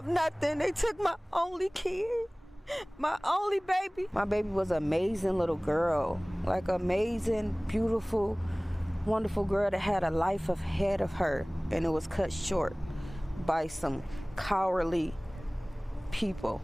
have nothing. They took my only kid, my only baby. My baby was an amazing little girl, like amazing, beautiful, wonderful girl that had a life ahead of her, and it was cut short by some cowardly people.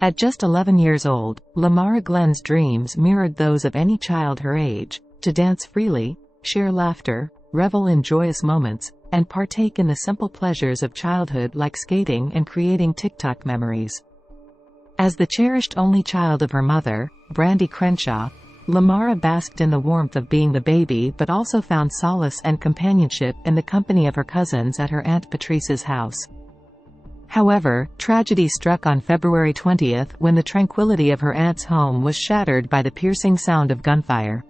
At just 11 years old, Lamara Glenn's dreams mirrored those of any child her age, to dance freely, share laughter, revel in joyous moments, and partake in the simple pleasures of childhood like skating and creating TikTok memories. As the cherished only child of her mother, Brandy Crenshaw, Lamara basked in the warmth of being the baby but also found solace and companionship in the company of her cousins at her Aunt Patrice's house. However, tragedy struck on February 20th when the tranquility of her aunt's home was shattered by the piercing sound of gunfire.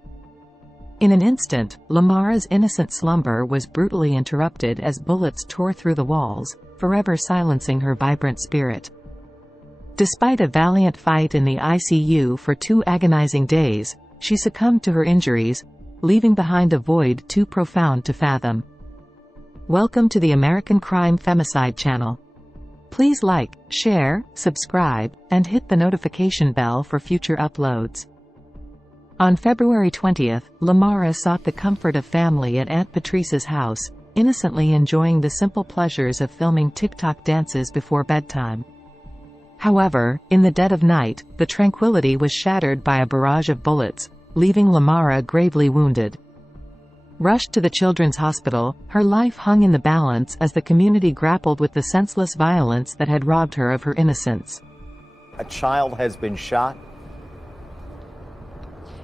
In an instant, Lamara's innocent slumber was brutally interrupted as bullets tore through the walls, forever silencing her vibrant spirit. Despite a valiant fight in the ICU for 2 agonizing days, she succumbed to her injuries, leaving behind a void too profound to fathom. Welcome to the American Crime Femicide channel. Please like, share, subscribe, and hit the notification bell for future uploads. On February 20th, Lamara sought the comfort of family at Aunt Patrice's house, innocently enjoying the simple pleasures of filming TikTok dances before bedtime. However, in the dead of night, the tranquility was shattered by a barrage of bullets, leaving Lamara gravely wounded. Rushed to the Children's Hospital, her life hung in the balance as the community grappled with the senseless violence that had robbed her of her innocence. A child has been shot.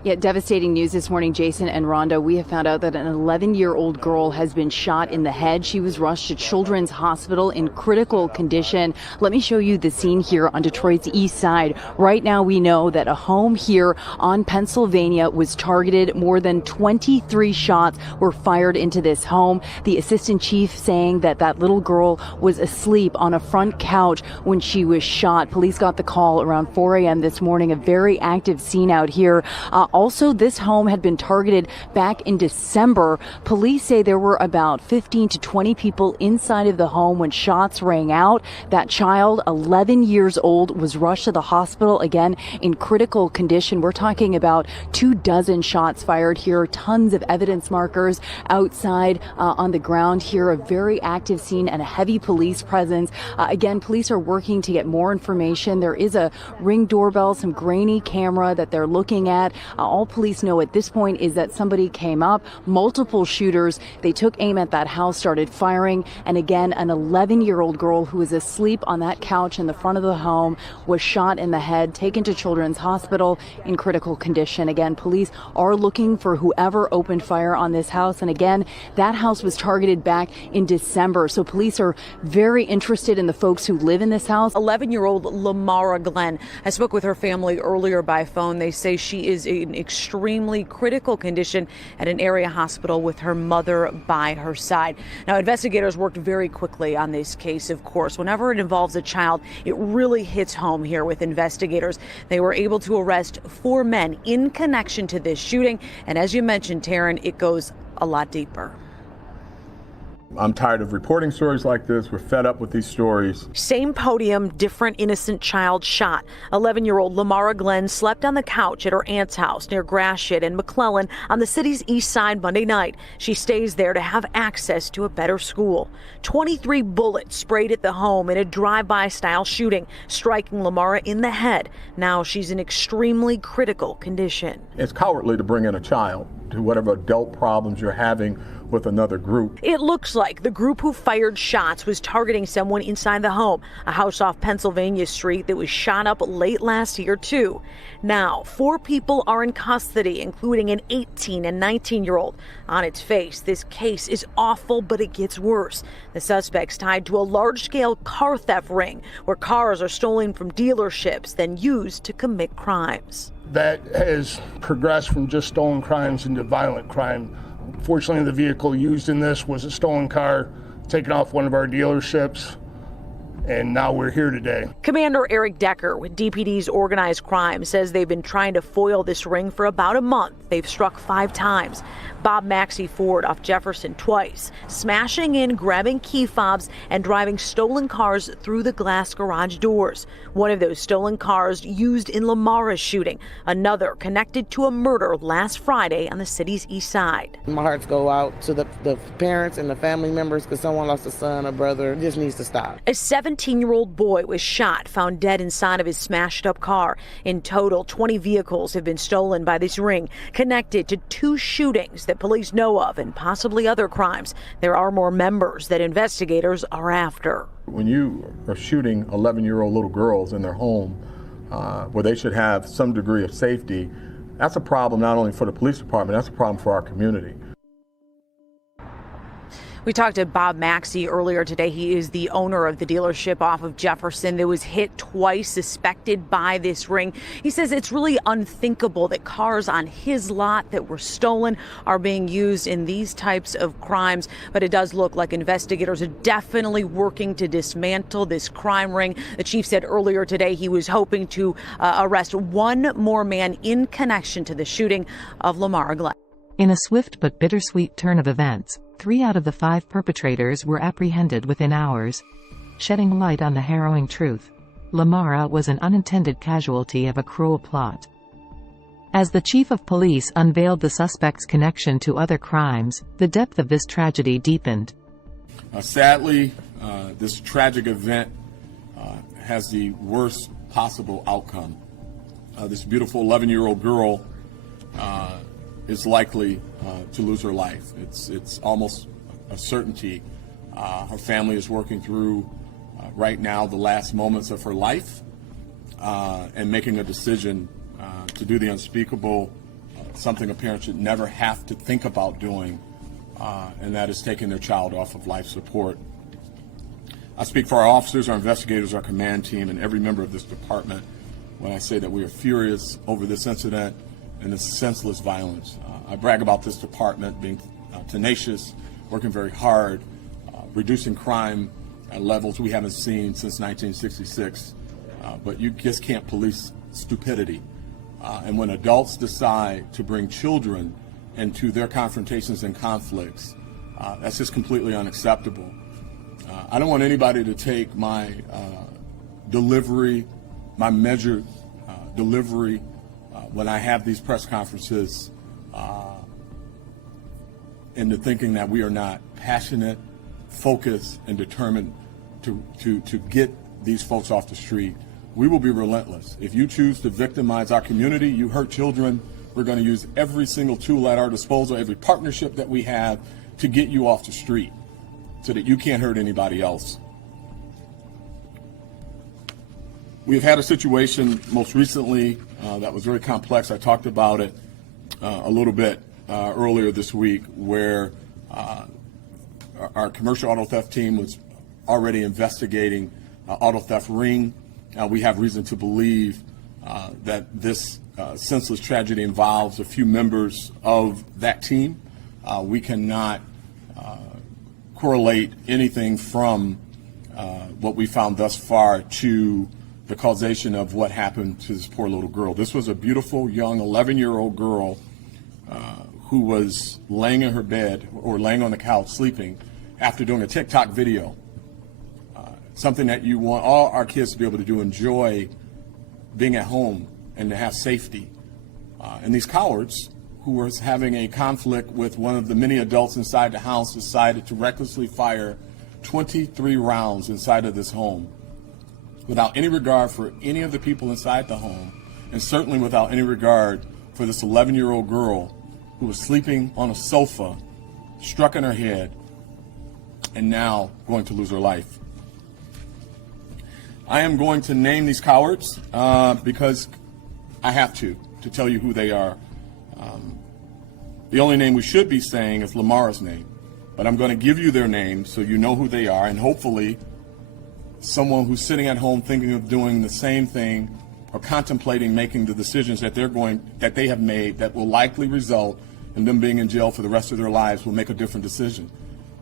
Yeah, devastating news this morning, Jason and Rhonda. We have found out that an 11-year-old girl has been shot in the head. She was rushed to Children's Hospital in critical condition. Let me show you the scene here on Detroit's east side. Right now, we know that a home here on Pennsylvania was targeted. More than 23 shots were fired into this home. The assistant chief saying that that little girl was asleep on a front couch when she was shot. Police got the call around 4 a.m. this morning. A very active scene out here. Also, this home had been targeted back in December. Police say there were about 15 to 20 people inside of the home when shots rang out. That child, 11 years old, was rushed to the hospital, again, in critical condition. We're talking about 24 shots fired here, tons of evidence markers outside on the ground here, a very active scene and a heavy police presence. Again, police are working to get more information. There is a Ring doorbell, some grainy camera that they're looking at. All police know at this point is that somebody came up, multiple shooters. They took aim at that house, started firing. And again, an 11-year-old girl who was asleep on that couch in the front of the home was shot in the head, taken to Children's Hospital in critical condition. Again, police are looking for whoever opened fire on this house. And again, that house was targeted back in December. So police are very interested in the folks who live in this house. 11-year-old Lamara Glenn. I spoke with her family earlier by phone. They say she is in extremely critical condition at an area hospital with her mother by her side. Now, investigators worked very quickly on this case, of course. Whenever it involves a child, it really hits home here with investigators. They were able to arrest 4 men in connection to this shooting. And as you mentioned, Taryn, it goes a lot deeper. I'm tired of reporting stories like this. We're fed up with these stories. Same podium, different innocent child shot. 11-year-old Lamara Glenn slept on the couch at her aunt's house near Gratiot and McClellan on the city's east side Monday night. She stays there to have access to a better school. 23 bullets sprayed at the home in a drive-by style shooting, striking Lamara in the head. Now she's in extremely critical condition. It's cowardly to bring in a child to whatever adult problems you're having with another group. It looks like the group who fired shots was targeting someone inside the home, a house off Pennsylvania Street that was shot up late last year, too. Now, 4 people are in custody, including an 18 and 19-year-old. On its face, this case is awful, but it gets worse. The suspect's tied to a large-scale car theft ring, where cars are stolen from dealerships, then used to commit crimes. That has progressed from just stolen crimes into violent crime. Fortunately, the vehicle used in this was a stolen car taken off one of our dealerships, and now we're here today. Commander Eric Decker with DPD's Organized Crime says they've been trying to foil this ring for about a month. They've struck 5 times. Bob Maxey Ford off Jefferson twice, smashing in, grabbing key fobs, and driving stolen cars through the glass garage doors. One of those stolen cars used in Lamara's shooting, another connected to a murder last Friday on the city's east side. My hearts go out to the parents and the family members because someone lost a son, a brother. It just needs to stop. A 17-year-old boy was shot, found dead inside of his smashed-up car. In total, 20 vehicles have been stolen by this ring, connected to 2 shootings that police know of and possibly other crimes. There are more members that investigators are after. When you are shooting 11-year-old little girls in their home where they should have some degree of safety, that's a problem not only for the police department, that's a problem for our community. We talked to Bob Maxey earlier today. He is the owner of the dealership off of Jefferson that was hit twice, suspected by this ring. He says it's really unthinkable that cars on his lot that were stolen are being used in these types of crimes. But it does look like investigators are definitely working to dismantle this crime ring. The chief said earlier today he was hoping to arrest one more man in connection to the shooting of Lamara Glenn. In a swift but bittersweet turn of events, 3 out of the 5 perpetrators were apprehended within hours, shedding light on the harrowing truth. Lamara was an unintended casualty of a cruel plot. As the chief of police unveiled the suspect's connection to other crimes, the depth of this tragedy deepened. Sadly, this tragic event has the worst possible outcome. This beautiful 11-year-old girl is likely to lose her life. It's almost a certainty. Her family is working through right now the last moments of her life and making a decision to do the unspeakable, something a parent should never have to think about doing, and that is taking their child off of life support. I speak for our officers, our investigators, our command team, and every member of this department when I say that we are furious over this incident and this senseless violence. I brag about this department being tenacious, working very hard, reducing crime at levels we haven't seen since 1966. But you just can't police stupidity. And when adults decide to bring children into their confrontations and conflicts, that's just completely unacceptable. I don't want anybody to take my delivery, my measured delivery, when I have these press conferences, into thinking that we are not passionate, focused, and determined to get these folks off the street. We will be relentless. If you choose to victimize our community, you hurt children, we're going to use every single tool at our disposal, every partnership that we have to get you off the street so that you can't hurt anybody else. We've had a situation most recently that was very complex. I talked about it a little bit earlier this week, where our commercial auto theft team was already investigating auto theft ring. We have reason to believe that this senseless tragedy involves a few members of that team. We cannot correlate anything from what we found thus far to the causation of what happened to this poor little girl. This was a beautiful young 11-year-old girl who was laying in her bed or laying on the couch sleeping after doing a TikTok video. Something that you want all our kids to be able to do, enjoy being at home and to have safety. And these cowards who was having a conflict with one of the many adults inside the house decided to recklessly fire 23 rounds inside of this home without any regard for any of the people inside the home, and certainly without any regard for this 11-year-old girl who was sleeping on a sofa, struck in her head, and now going to lose her life. I am going to name these cowards because I have to tell you who they are. The only name we should be saying is Lamara's name, but I'm going to give you their names so you know who they are, and hopefully someone who's sitting at home thinking of doing the same thing or contemplating making the decisions that they have made that will likely result in them being in jail for the rest of their lives will make a different decision.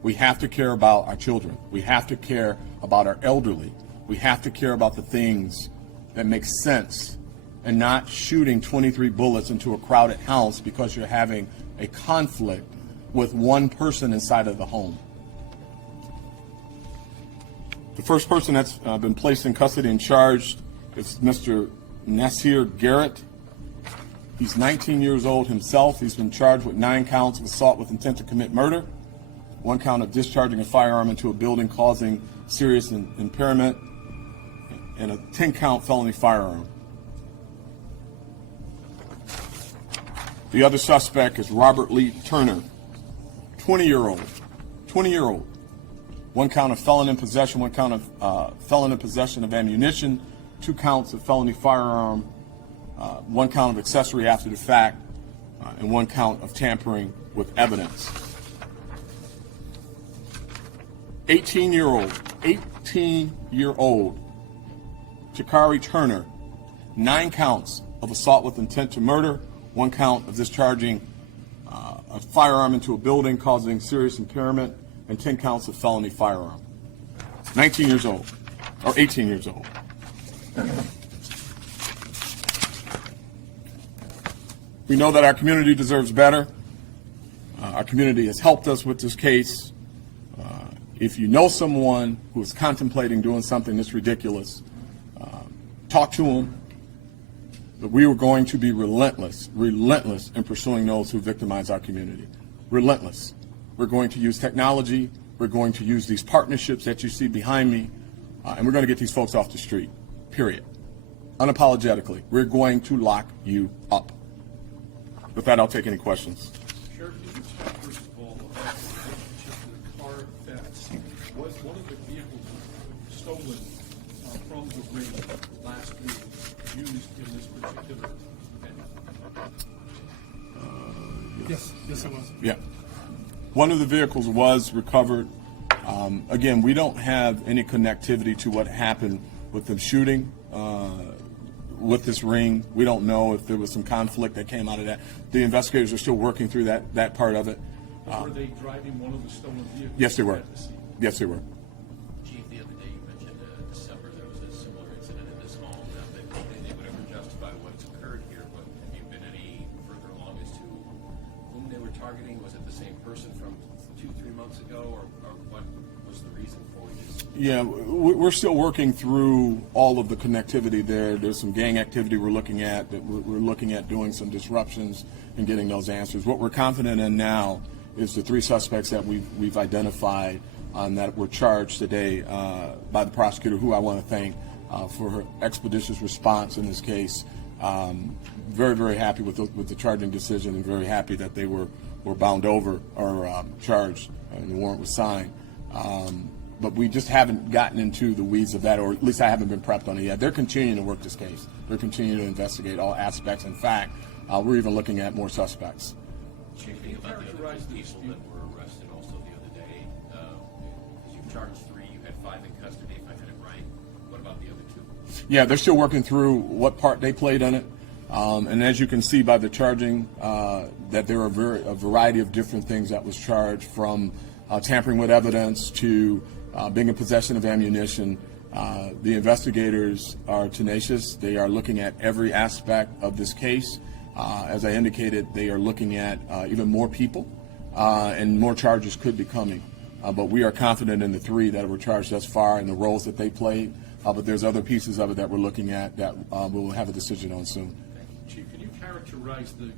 We have to care about our children. We have to care about our elderly. We have to care about the things that make sense and not shooting 23 bullets into a crowded house because you're having a conflict with one person inside of the home. The first person that's been placed in custody and charged is Mr. Nasir Garrett. He's 19 years old himself. He's been charged with 9 counts of assault with intent to commit murder, 1 count of discharging a firearm into a building causing serious impairment, and a 10-count felony firearm. The other suspect is Robert Lee Turner, 20-year-old. 1 count of felon in possession, 1 count of felon in possession of ammunition, 2 counts of felony firearm, 1 count of accessory after the fact, and 1 count of tampering with evidence. 18-year-old Tahkari Turner, 9 counts of assault with intent to murder, 1 count of discharging a firearm into a building causing serious impairment, and 10 counts of felony firearm. 19 years old, or 18 years old. We know that our community deserves better. Our community has helped us with this case. If you know someone who is contemplating doing something this ridiculous, talk to them. But we are going to be relentless in pursuing those who victimize our community. Relentless. We're going to use technology. We're going to use these partnerships that you see behind me, and we're going to get these folks off the street, period. Unapologetically. We're going to lock you up. With that, I'll take any questions. Sheriff, can you talk first of all about the car thefts? Was one of the vehicles stolen from the ring last week used in this particular event? Yes, it was. Yeah. One of the vehicles was recovered. Again, we don't have any connectivity to what happened with them shooting with this ring. We don't know if there was some conflict that came out of that. The investigators are still working through that part of it. Were they driving one of the stolen vehicles? Yes, they were. Yes, they were. Chief, the other day you mentioned December there was a similar incident in this home. Now they would ever justify what's occurred here, but have you been any further along as to whom they were targeting? Was it the same person from 2-3 months ago, or what was the reason for this? Yeah, we're still working through all of the connectivity there. There's some gang activity we're looking at, that we're looking at doing some disruptions and getting those answers. What we're confident in now is the 3 suspects that we've identified that were charged today by the prosecutor, who I want to thank for her expeditious response in this case. Very, very happy with the charging decision, and very happy that they were bound over or charged and the warrant was signed. But we just haven't gotten into the weeds of that, or at least I haven't been prepped on it yet. They're continuing to work this case. They're continuing to investigate all aspects. In fact, we're even looking at more suspects. Chief, think about the other 2 people that were arrested also the other day. Because you've charged 3, you had 5 in custody, if I had it right. What about the other 2? Yeah, they're still working through what part they played in it. And as you can see by the charging, that there are a variety of different things that was charged, from tampering with evidence to being in possession of ammunition. The investigators are tenacious. They are looking at every aspect of this case. As I indicated, they are looking at even more people, and more charges could be coming. But we are confident in the 3 that were charged thus far and the roles that they played. But there's other pieces of it that we're looking at that we'll have a decision on soon. Chief, can you characterize the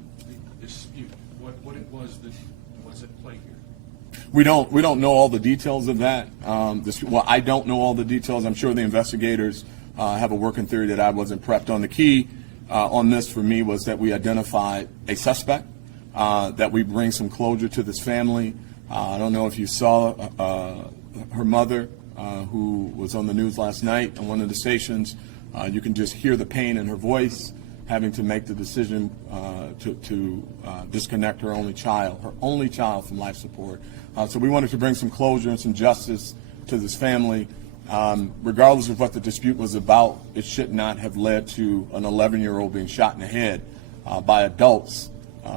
dispute? What it was that was at play here? We don't know all the details of that. Well, I don't know all the details. I'm sure the investigators have a working theory that I wasn't prepped on. The key on this for me was that we identified a suspect, that we bring some closure to this family. I don't know if you saw her mother, who was on the news last night on one of the stations. You can just hear the pain in her voice, having to make the decision to disconnect her only child from life support. So we wanted to bring some closure and some justice to this family. Regardless of what the dispute was about, it should not have led to an 11-year-old being shot in the head by adults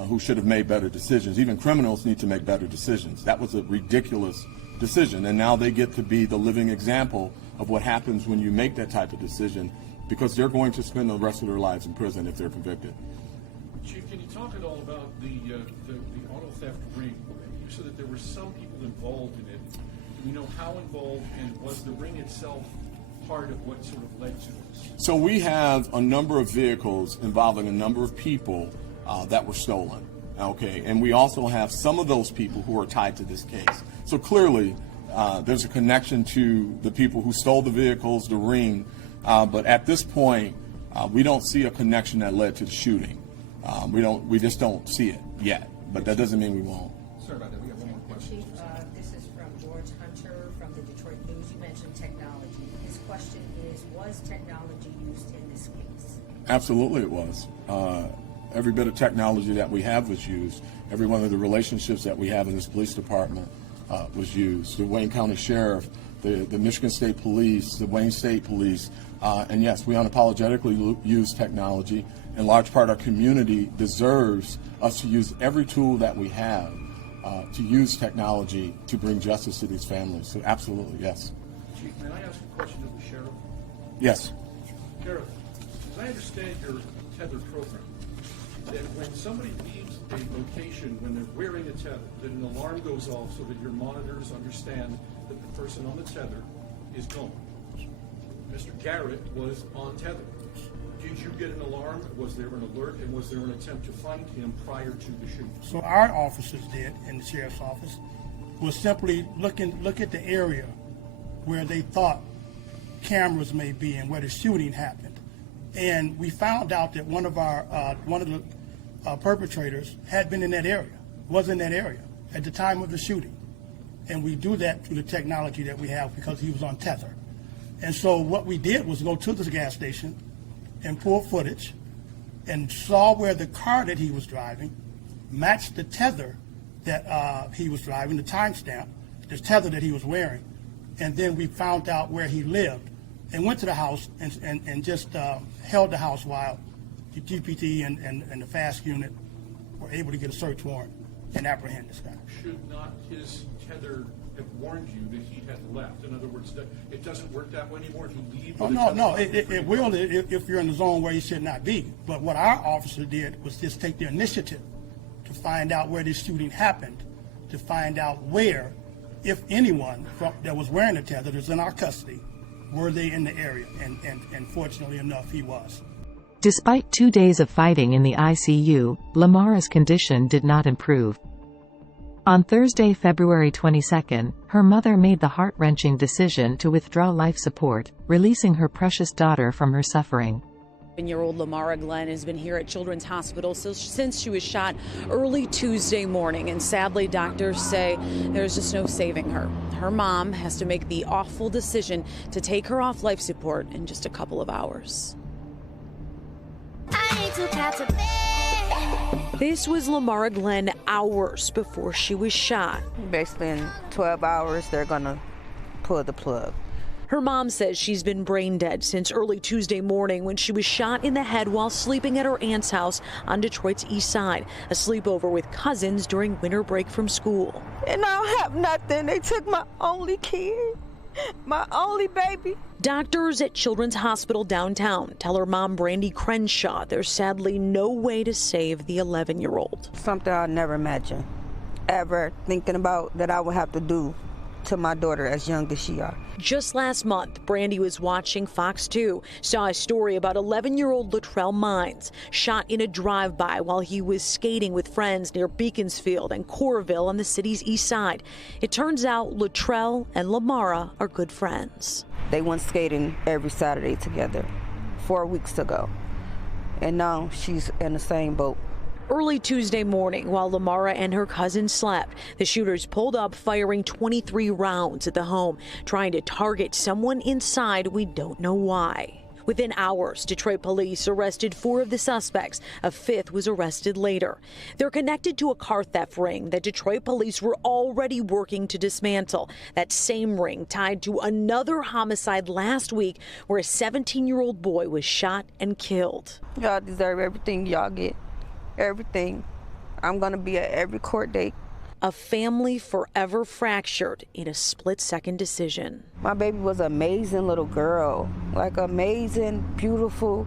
who should have made better decisions. Even criminals need to make better decisions. That was a ridiculous decision, and now they get to be the living example of what happens when you make that type of decision, because they're going to spend the rest of their lives in prison if they're convicted. Chief, can you talk at all about the auto theft ring? You said that there were some people involved in it. Do we know how involved, and was the ring itself part of what sort of led to this? So we have a number of vehicles involving a number of people that were stolen. Okay, and we also have some of those people who are tied to this case. So clearly, there's a connection to the people who stole the vehicles, the ring, but at this point, we don't see a connection that led to the shooting. We just don't see it yet, but that doesn't mean we won't. Sorry about that. We have one more question. Chief, this is from George Hunter from the Detroit News. You mentioned technology. His question is, was technology used in this case? Absolutely it was. Every bit of technology that we have was used. Every one of the relationships that we have in this police department was used. The Wayne County Sheriff, the Michigan State Police, the Wayne State Police, and yes, we unapologetically use technology. In large part, our community deserves us to use every tool that we have to use technology to bring justice to these families. So absolutely, yes. Chief, may I ask a question of the sheriff? Yes. Sheriff, as I understand your tether program, that when somebody leaves a location when they're wearing a tether, that an alarm goes off so that your monitors understand that the person on the tether is gone. Mr. Garrett was on tether. Did you get an alarm? Was there an alert? And was there an attempt to find him prior to the shooting? So our officers did in the sheriff's office was simply look at the area where they thought cameras may be and where the shooting happened. And we found out that one of the perpetrators had been in that area, was in that area at the time of the shooting. And we do that through the technology that we have because he was on tether. And so what we did was go to the gas station and pull footage and saw where the car that he was driving matched the tether that he was driving, the timestamp, the tether that he was wearing. And then we found out where he lived and went to the house and just held the house while the GPT and the FAST unit were able to get a search warrant and apprehend this guy. Should not his tether have warned you that he had left? In other words, that it doesn't work that way anymore? If you leave with it will if you're in the zone where you should not be. But what our officer did was just take the initiative to find out where this shooting happened, to find out where, if anyone that was wearing a tether that was in our custody, were they in the area, and fortunately enough, he was. Despite 2 days of fighting in the ICU, Lamara's condition did not improve. On Thursday, February 22, her mother made the heart-wrenching decision to withdraw life support, releasing her precious daughter from her suffering. 7-year-old Lamara Glenn has been here at Children's Hospital since she was shot early Tuesday morning, and sadly, doctors say there's just no saving her. Her mom has to make the awful decision to take her off life support in just a couple of hours. This was Lamara Glenn hours before she was shot. Basically, in 12 hours, they're gonna pull the plug. Her mom says she's been brain dead since early Tuesday morning when she was shot in the head while sleeping at her aunt's house on Detroit's east side, a sleepover with cousins during winter break from school. And I don't have nothing. They took my only kid, my only baby. Doctors at Children's Hospital downtown tell her mom, Brandy Crenshaw, there's sadly no way to save the 11-year-old. Something I'd never imagine, ever thinking about that I would have to do to my daughter as young as she are. Just last month, Brandy was watching Fox 2, saw a story about 11-year-old Latrell Mines, shot in a drive-by while he was skating with friends near Beaconsfield and Coralville on the city's east side. It turns out Latrell and Lamara are good friends. They went skating every Saturday together 4 weeks ago, and now she's in the same boat. Early Tuesday morning, while Lamara and her cousin slept, the shooters pulled up firing 23 rounds at the home, trying to target someone inside. We don't know why. Within hours, Detroit police arrested 4 of the suspects. A 5th was arrested later. They're connected to a car theft ring that Detroit police were already working to dismantle. That same ring tied to another homicide last week where a 17-year-old boy was shot and killed. Y'all deserve everything y'all get. Everything. I'm gonna be at every court date. A family forever fractured in a split-second decision. My baby was an amazing little girl, like amazing, beautiful,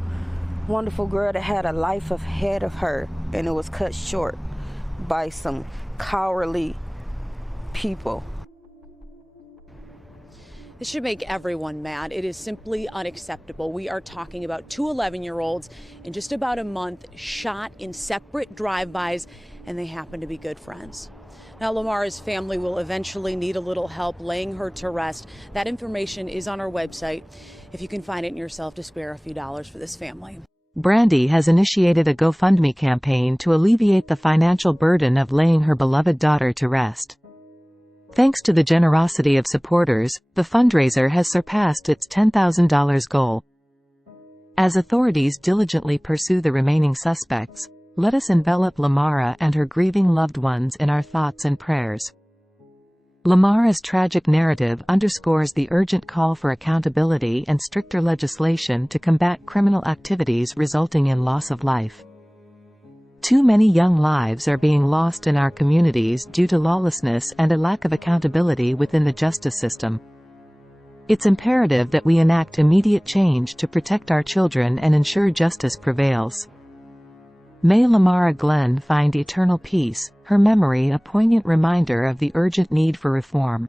wonderful girl that had a life ahead of her. and it was cut short by some cowardly people. This should make everyone mad. It is simply unacceptable. We are talking about two 11-year-olds in just about a month, shot in separate drive-bys, and they happen to be good friends. Now, Lamara's family will eventually need a little help laying her to rest. That information is on our website, if you can find it in yourself to spare a few dollars for this family. Brandy has initiated a GoFundMe campaign to alleviate the financial burden of laying her beloved daughter to rest. Thanks to the generosity of supporters, the fundraiser has surpassed its $10,000 goal. As authorities diligently pursue the remaining suspects, let us envelop Lamara and her grieving loved ones in our thoughts and prayers. Lamara's tragic narrative underscores the urgent call for accountability and stricter legislation to combat criminal activities resulting in loss of life. Too many young lives are being lost in our communities due to lawlessness and a lack of accountability within the justice system. It's imperative that we enact immediate change to protect our children and ensure justice prevails. May Lamara Glenn find eternal peace, her memory a poignant reminder of the urgent need for reform.